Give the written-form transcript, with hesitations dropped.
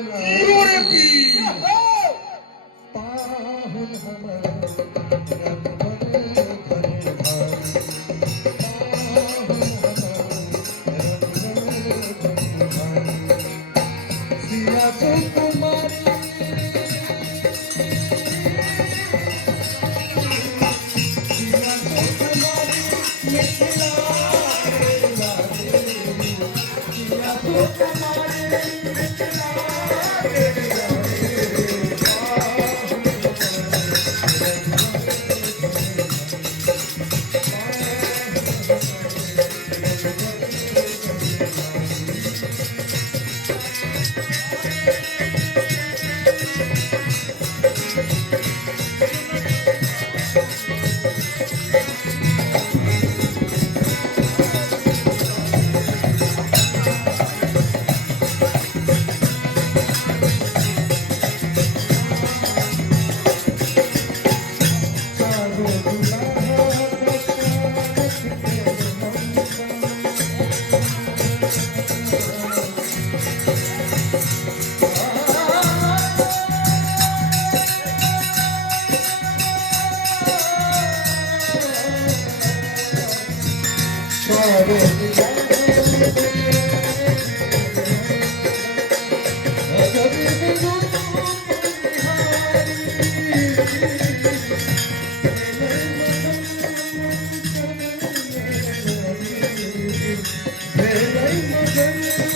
zero रे P पाहुन हमर रघुवर धन भारी पाहुन हमर रघुवर धन भारी सिया सुकुमारी सिया सुकुमारी मिथिला रे लागे सिया सुकुमारी मिथिला रे Hey,